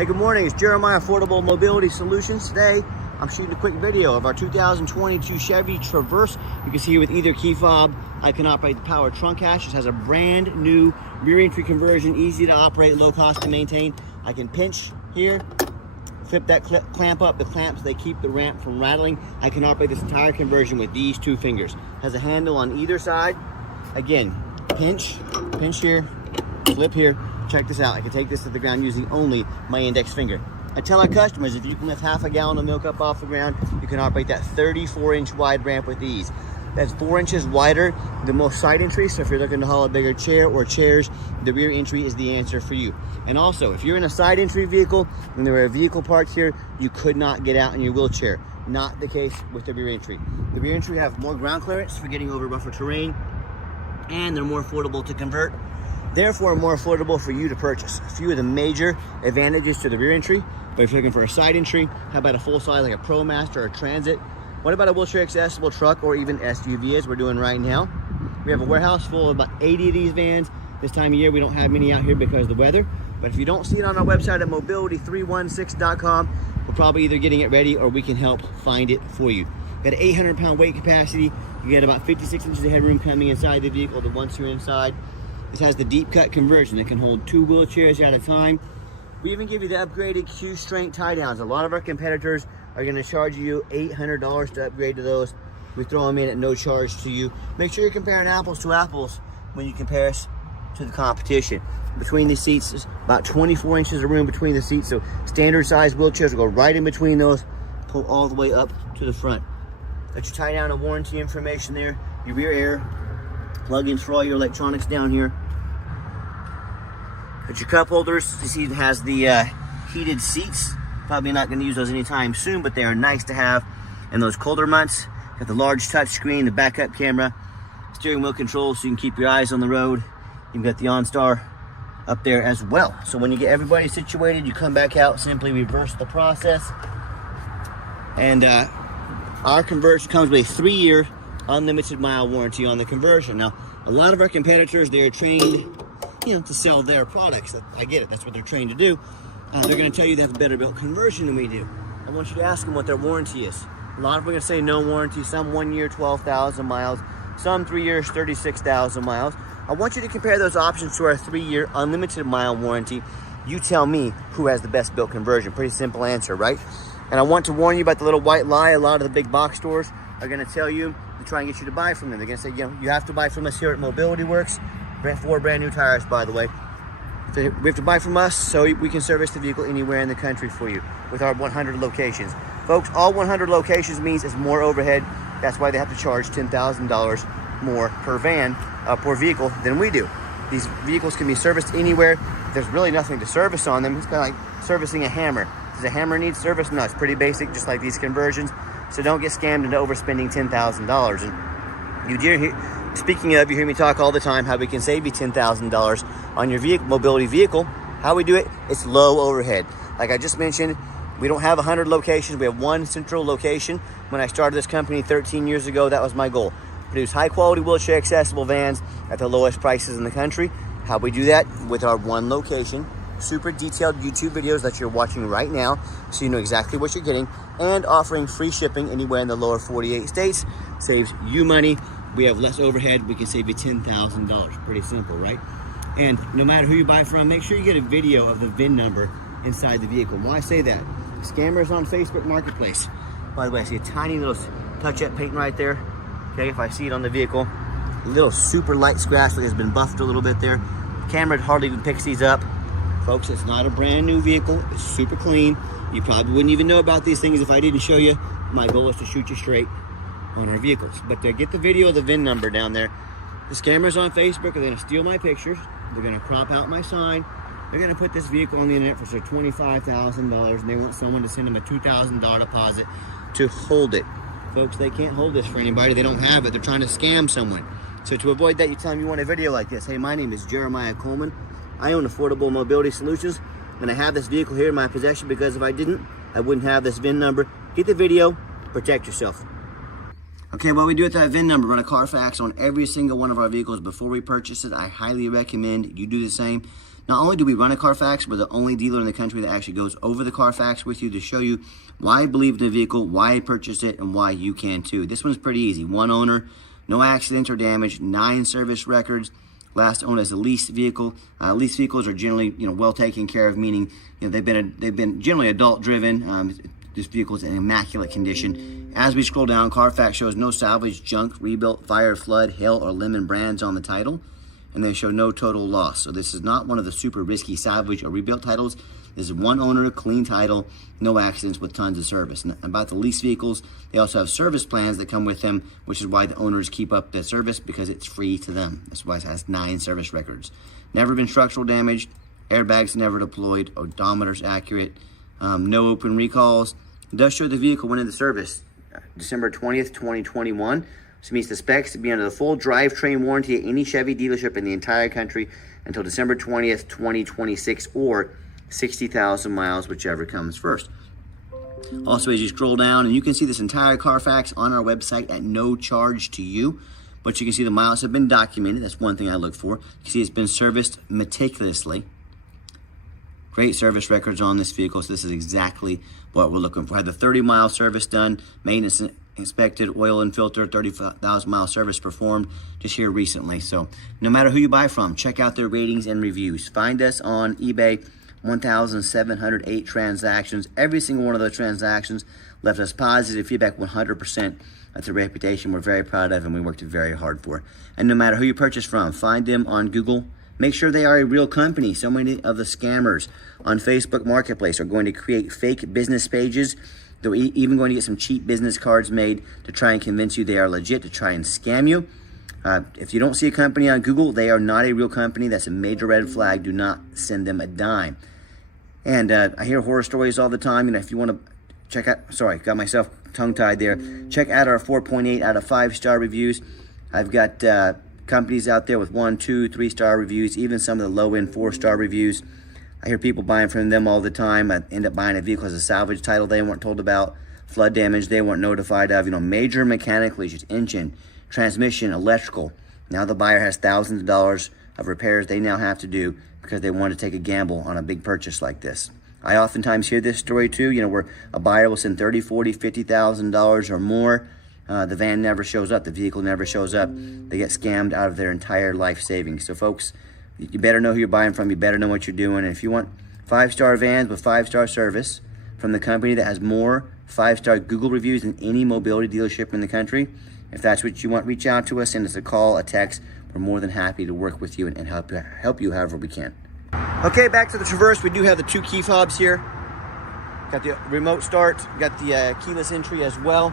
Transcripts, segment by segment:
Hey, good morning. It's Jeremiah Affordable Mobility Solutions. Today, I'm shooting a quick video of our 2022 Chevy Traverse. You can see here with either key fob, I can operate the power trunk hatch. It has a brand new rear entry conversion, easy to operate, low cost to maintain. I can pinch here, flip that clamp up. The clamps, they keep the ramp from rattling. I can operate this entire conversion with these two fingers. Has a handle on either side. Again, pinch here, flip here. Check this out. I can take this to the ground using only my index finger. I tell our customers, if you can lift half a gallon of milk up off the ground, you can operate that 34-inch wide ramp with ease. That's 4 inches wider than most side entries. So if you're looking to haul a bigger chair or chairs, the rear entry is the answer for you. And also, if you're in a side entry vehicle and there are a vehicle parked here, you could not get out in your wheelchair. Not the case with the rear entry. The rear entry have more ground clearance for getting over rougher terrain, and they're more affordable to convert. Therefore, more affordable for you to purchase. A few of the major advantages to the rear entry. But if you're looking for a side entry, how about a full size like a ProMaster or a Transit? What about a wheelchair accessible truck or even SUV as we're doing right now? We have a warehouse full of about 80 of these vans. This time of year, we don't have many out here because of the weather. But if you don't see it on our website at mobility316.com, we're probably either getting it ready or we can help find it for you. Got an 800-pound weight capacity. You get about 56 inches of headroom coming inside the vehicle once you're inside. This has the deep cut conversion that can hold 2 wheelchairs at a time. We even give you the upgraded Q strength tie downs. A lot of our competitors are going to charge you $800 to upgrade to those. We throw them in at no charge to you. Make sure you're comparing apples to apples when you compare us to the competition. Between the seats, there's about 24 inches of room between the seats. So standard size wheelchairs will go right in between those, pull all the way up to the front. Let you tie down a warranty information there, your rear air, plug-ins for all your electronics down here. Got your cup holders. You see it has the heated seats. Probably not going to use those anytime soon, but they are nice to have in those colder months. Got the large touch screen, the backup camera, steering wheel control so you can keep your eyes on the road. You've got the OnStar up there as well. So when you get everybody situated, you come back out, simply reverse the process. And our conversion comes with a 3-year unlimited mile warranty on the conversion. Now, a lot of our competitors, they're trained, to sell their products. I get it, that's what they're trained to do. They're gonna tell you they have a better built conversion than we do. I want you to ask them what their warranty is. A lot of them are gonna say no warranty, some 1 year, 12,000 miles, some 3 years, 36,000 miles. I want you to compare those options to our 3-year unlimited mile warranty. You tell me who has the best built conversion. Pretty simple answer, right? And I want to warn you about the little white lie. A lot of the big box stores are gonna tell you to try and get you to buy from them. They're gonna say, you have to buy from us here at Mobility Works. 4 brand new tires, by the way. So we have to buy from us so we can service the vehicle anywhere in the country for you with our 100 locations. Folks, all 100 locations means it's more overhead. That's why they have to charge $10,000 more per van, per vehicle than we do. These vehicles can be serviced anywhere. There's really nothing to service on them. It's kind of like servicing a hammer. Does a hammer need service? No, it's pretty basic, just like these conversions. So don't get scammed into overspending $10,000. And speaking of, you hear me talk all the time how we can save you $10,000 on your mobility vehicle. How we do it, it's low overhead. Like I just mentioned, we don't have 100 locations. We have 1 central location. When I started this company 13 years ago, that was my goal. Produce high quality wheelchair accessible vans at the lowest prices in the country. How we do that? With our 1 location. Super detailed YouTube videos that you're watching right now so you know exactly what you're getting, and offering free shipping anywhere in the lower 48 states. Saves you money. We have less overhead. We can save you $10,000. Pretty simple, right? And no matter who you buy from, make sure you get a video of the VIN number inside the vehicle. Why I say that? Scammers on Facebook Marketplace. By the way, I see a tiny little touch-up paint right there. Okay, if I see it on the vehicle, a little super light scratch that has been buffed a little bit there. The camera hardly even picks these up. Folks, it's not a brand new vehicle. It's super clean. You probably wouldn't even know about these things if I didn't show you. My goal is to shoot you straight on our vehicles. But get the video of the VIN number down there. The scammers on Facebook are going to steal my pictures. They're going to crop out my sign. They're going to put this vehicle on the internet for $25,000, and they want someone to send them a $2,000 deposit to hold it. Folks, they can't hold this for anybody. They don't have it. They're trying to scam someone. So to avoid that, you tell them you want a video like this. Hey, my name is Jeremiah Coleman. I own Affordable Mobility Solutions, and I have this vehicle here in my possession because if I didn't, I wouldn't have this VIN number. Get the video, protect yourself. Okay, what we do with that VIN number, run a Carfax on every single one of our vehicles before we purchase it. I highly recommend you do the same. Not only do we run a Carfax, we're the only dealer in the country that actually goes over the Carfax with you to show you why I believe in the vehicle, why I purchased it, and why you can too. This one's pretty easy. One owner, no accidents or damage, 9 service records, last owned as a leased vehicle. Leased vehicles are generally, well taken care of, meaning, they've been generally adult driven. This vehicle is in immaculate condition. As we scroll down, Carfax shows no salvage, junk, rebuilt, fire, flood, hail, or lemon brands on the title, and they show no total loss. So this is not one of the super risky salvage or rebuilt titles. This is one owner, clean title, no accidents with tons of service. And about the lease vehicles, they also have service plans that come with them, which is why the owners keep up the service, because it's free to them. That's why it has 9 service records. Never been structural damaged, airbags never deployed, odometer's accurate, no open recalls. It does show the vehicle went into service December 20th, 2021. So it meets the specs to be under the full drivetrain warranty at any Chevy dealership in the entire country until December 20th, 2026, or 60,000 miles, whichever comes first. Also, as you scroll down, and you can see this entire Carfax on our website at no charge to you, but you can see the miles have been documented. That's one thing I look for. You can see it's been serviced meticulously. Great service records on this vehicle, so this is exactly what we're looking for. Had the 30-mile service done, maintenance inspected, oil and filter, 30,000-mile service performed just here recently. So no matter who you buy from, check out their ratings and reviews. Find us on eBay, 1,708 transactions. Every single one of those transactions left us positive feedback, 100%. That's a reputation we're very proud of and we worked very hard for. And no matter who you purchase from, find them on Google. Make sure they are a real company. So many of the scammers on Facebook Marketplace are going to create fake business pages. They're even going to get some cheap business cards made to try and convince you they are legit, to try and scam you. If you don't see a company on Google, they are not a real company. That's a major red flag. Do not send them a dime. And I hear horror stories all the time. If you want to check out, sorry, got myself tongue-tied there. Check out our 4.8 out of 5-star reviews. I've got companies out there with 1, 2, 3-star reviews, even some of the low-end 4-star reviews. I hear people buying from them all the time. I end up buying a vehicle as a salvage title they weren't told about, flood damage they weren't notified of, major mechanical issues, engine, transmission, electrical. Now the buyer has thousands of dollars of repairs they now have to do because they want to take a gamble on a big purchase like this. I oftentimes hear this story too, where a buyer will send $30,000, $40,000, $50,000 or more. The van never shows up, the vehicle never shows up. They get scammed out of their entire life savings. So folks, you better know who you're buying from, you better know what you're doing. And if you want 5-star vans with 5-star service from the company that has more 5-star Google reviews than any mobility dealership in the country, if that's what you want, reach out to us, send us a call, a text. We're more than happy to work with you and help you however we can. Okay, back to the Traverse. We do have the 2 key fobs here. Got the remote start, got the keyless entry as well.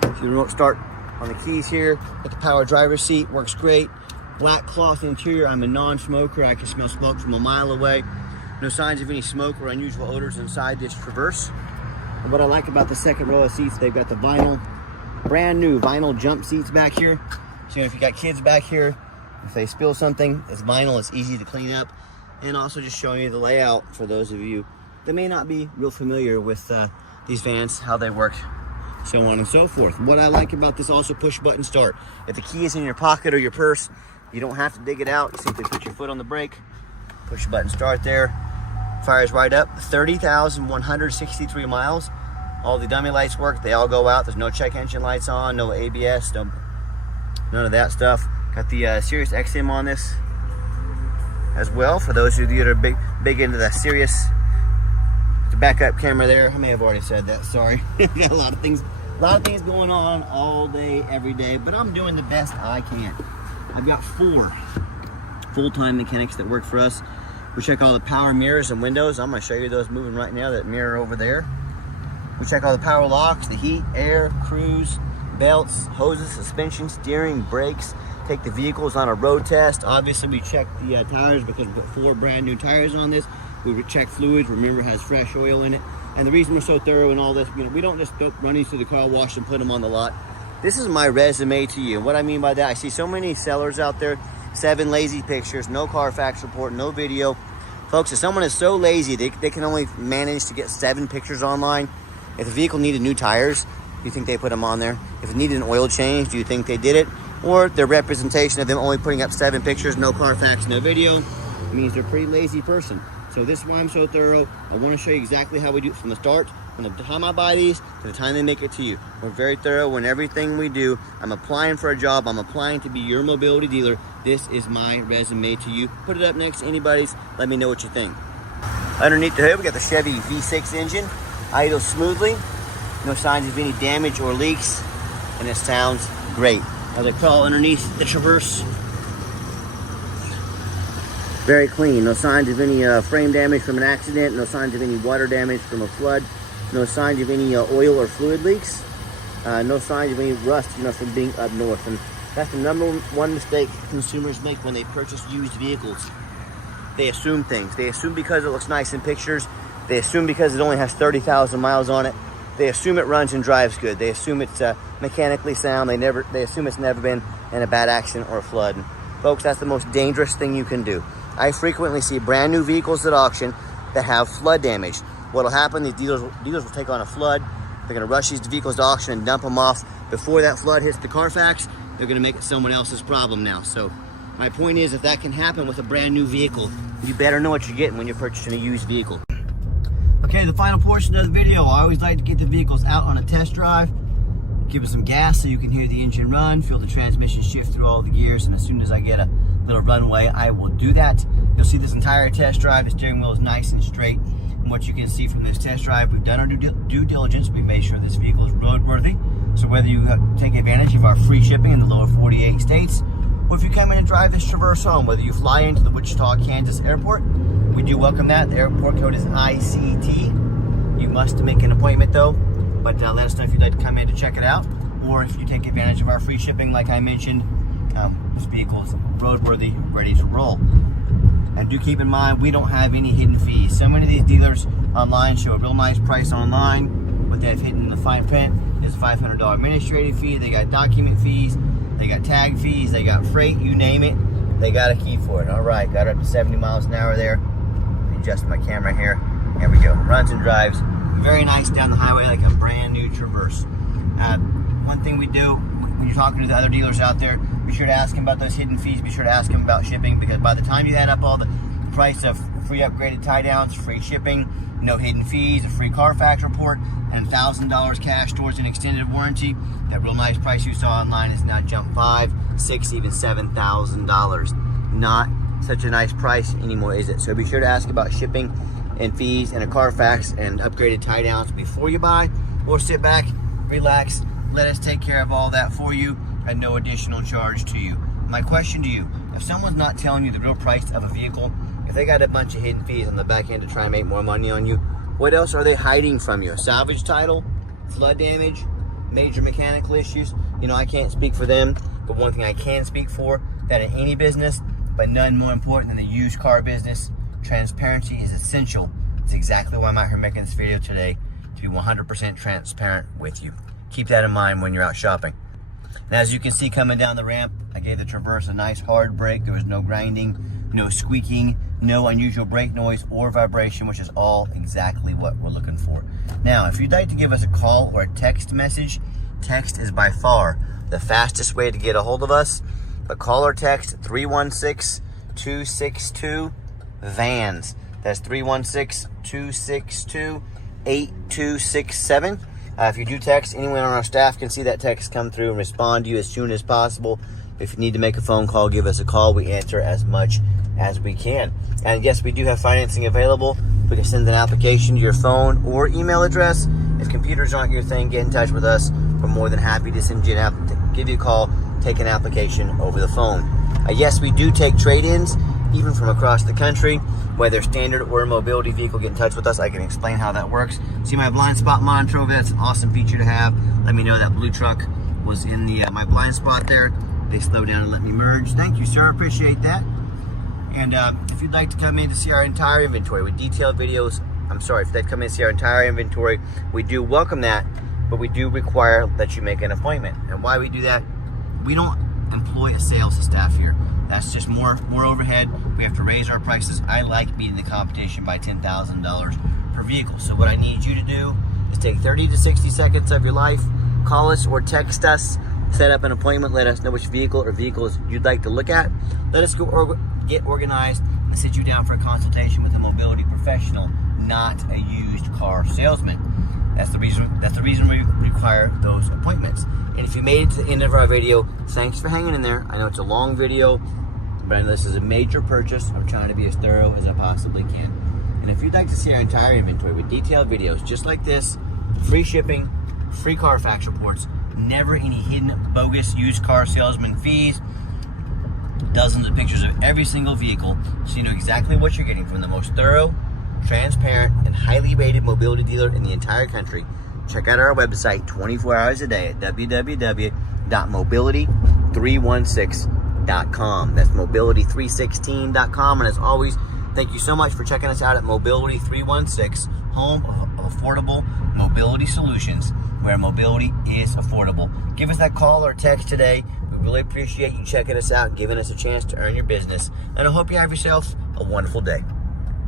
The remote start on the keys here. Got the power driver's seat, works great. Black cloth interior. I'm a non-smoker. I can smell smoke from a mile away. No signs of any smoke or unusual odors inside this Traverse. And what I like about the second row of seats, they've got the vinyl, brand new vinyl jump seats back here. So if you got kids back here, if they spill something, it's vinyl, it's easy to clean up. And also just showing you the layout for those of you that may not be real familiar with these vans, how they work, so on and so forth. What I like about this also, push button start. If the key is in your pocket or your purse, you don't have to dig it out. You simply put your foot on the brake, push button start there. Fires right up. 30,163 miles. All the dummy lights work, they all go out. There's no check engine lights on, no ABS, none of that stuff. Got the Sirius XM on this as well. For those of you that are big into the Sirius, the backup camera there. I may have already said that, sorry. Got a lot of things going on all day, every day, but I'm doing the best I can. I've got 4 full-time mechanics that work for us. We check all the power mirrors and windows. I'm gonna show you those moving right now, that mirror over there. We check all the power locks, the heat, air, cruise, belts, hoses, suspension, steering, brakes. Take the vehicles on a road test. Obviously we check the tires because we put 4 brand new tires on this. We check fluids, remember it has fresh oil in it. And the reason we're so thorough in all this, we don't just run these through the car wash and put them on the lot. This is my resume to you. What I mean by that, I see so many sellers out there, 7 lazy pictures, no Carfax report, no video. Folks, if someone is so lazy, they can only manage to get 7 pictures online. If the vehicle needed new tires, do you think they put them on there? If it needed an oil change, do you think they did it? Or their representation of them only putting up 7 pictures, no Carfax, no video, It means they're a pretty lazy person. So this is why I'm so thorough. I want to show you exactly how we do it from the start, from the time I buy these to the time they make it to you. We're very thorough in everything we do. I'm applying for a job. I'm applying to be your mobility dealer. This is my resume to you. Put it up next to anybody's. Let me know what you think. Underneath the hood, we got the Chevy V6 engine. Idles smoothly. No signs of any damage or leaks. And it sounds great. As I crawl underneath the Traverse, very clean. No signs of any frame damage from an accident. No signs of any water damage from a flood. No signs of any oil or fluid leaks. No signs of any rust, from being up north. And that's the number one mistake consumers make when they purchase used vehicles. They assume things. They assume because it looks nice in pictures. They assume because it only has 30,000 miles on it. They assume it runs and drives good. They assume it's mechanically sound. They assume it's never been in a bad accident or a flood. And folks, that's the most dangerous thing you can do. I frequently see brand new vehicles at auction that have flood damage. What'll happen, these dealers will take on a flood. They're gonna rush these vehicles to auction and dump them off before that flood hits the Carfax. They're gonna make it someone else's problem now. So my point is, if that can happen with a brand new vehicle, you better know what you're getting when you're purchasing a used vehicle. Okay, the final portion of the video, I always like to get the vehicles out on a test drive. Give it some gas so you can hear the engine run, feel the transmission shift through all the gears, and as soon as I get a little runway, I will do that. You'll see this entire test drive. The steering wheel is nice and straight. And what you can see from this test drive, we've done our due diligence. We made sure this vehicle is roadworthy. So whether you take advantage of our free shipping in the lower 48 states, or if you come in and drive this Traverse home, whether you fly into the Wichita, Kansas airport, we do welcome that. The airport code is ICT. You must make an appointment though, but let us know if you'd like to come in to check it out, or if you take advantage of our free shipping, like I mentioned. This vehicle is roadworthy, ready to roll. And do keep in mind, we don't have any hidden fees. So many of these dealers online show a real nice price online. What they've hidden in the fine print is a $500 administrative fee. They got document fees, they got tag fees, they got freight, you name it, they got a key for it. All right, got up to 70 miles an hour there. Adjust my camera here. There we go. Runs and drives very nice down the highway like a brand new Traverse. One thing we do when you're talking to the other dealers out there, be sure to ask them about those hidden fees. Be sure to ask them about shipping, because by the time you add up all the price of free upgraded tie downs, free shipping, no hidden fees, a free Carfax report, and $1,000 cash towards an extended warranty, that real nice price you saw online is now jumped $5,000, $6,000, even $7,000. Not such a nice price anymore, is it? So be sure to ask about shipping and fees and a Carfax and upgraded tie downs before you buy, or sit back, relax, let us take care of all that for you at no additional charge to you. My question to you, if someone's not telling you the real price of a vehicle, if they got a bunch of hidden fees on the back end to try and make more money on you, what else are they hiding from you? A salvage title, flood damage, major mechanical issues? I can't speak for them, but one thing I can speak for, that in any business, but none more important than the used car business, transparency is essential. It's exactly why I'm out here making this video today, to be 100% transparent with you. Keep that in mind when you're out shopping. And as you can see coming down the ramp, I gave the Traverse a nice hard brake. There was no grinding, no squeaking, no unusual brake noise or vibration, which is all exactly what we're looking for. Now, if you'd like to give us a call or a text message, text is by far the fastest way to get a hold of us. But call or text 316-262-VANS. That's 316-262-8267. If you do text, anyone on our staff can see that text come through and respond to you as soon as possible. If you need to make a phone call, give us a call. We answer as much as we can. And yes, we do have financing available. We can send an application to your phone or email address. If computers aren't your thing, get in touch with us. We're more than happy to send you give you a call, take an application over the phone. Yes, we do take trade-ins, even from across the country. Whether standard or a mobility vehicle, get in touch with us. I can explain how that works. See my blind spot monitor over there? That's an awesome feature to have. Let me know that blue truck was in the my blind spot there. They slowed down and let me merge. Thank you, sir. Appreciate that. And if you'd like to come in to see our entire inventory with detailed videos, if you'd like to come in and see our entire inventory, we do welcome that, but we do require that you make an appointment. And why we do that, we don't employ a sales staff here. That's just more overhead. We have to raise our prices. I like beating the competition by $10,000 per vehicle. So what I need you to do is take 30 to 60 seconds of your life, call us or text us, set up an appointment, let us know which vehicle or vehicles you'd like to look at. Let us go get organized to sit you down for a consultation with a mobility professional, not a used car salesman. That's the reason we require those appointments. And if you made it to the end of our video, thanks for hanging in there. I know it's a long video, but I know this is a major purchase. I'm trying to be as thorough as I possibly can. And if you'd like to see our entire inventory with detailed videos just like this, free shipping, free Carfax reports, never any hidden bogus used car salesman fees, dozens of pictures of every single vehicle so you know exactly what you're getting from the most thorough, transparent, and highly rated mobility dealer in the entire country, check out our website 24 hours a day at www.mobility316.com. That's mobility316.com. And as always, thank you so much for checking us out at Mobility 316, home of affordable mobility solutions, where mobility is affordable. Give us that call or text today. We really appreciate you checking us out and giving us a chance to earn your business. And I hope you have yourself a wonderful day.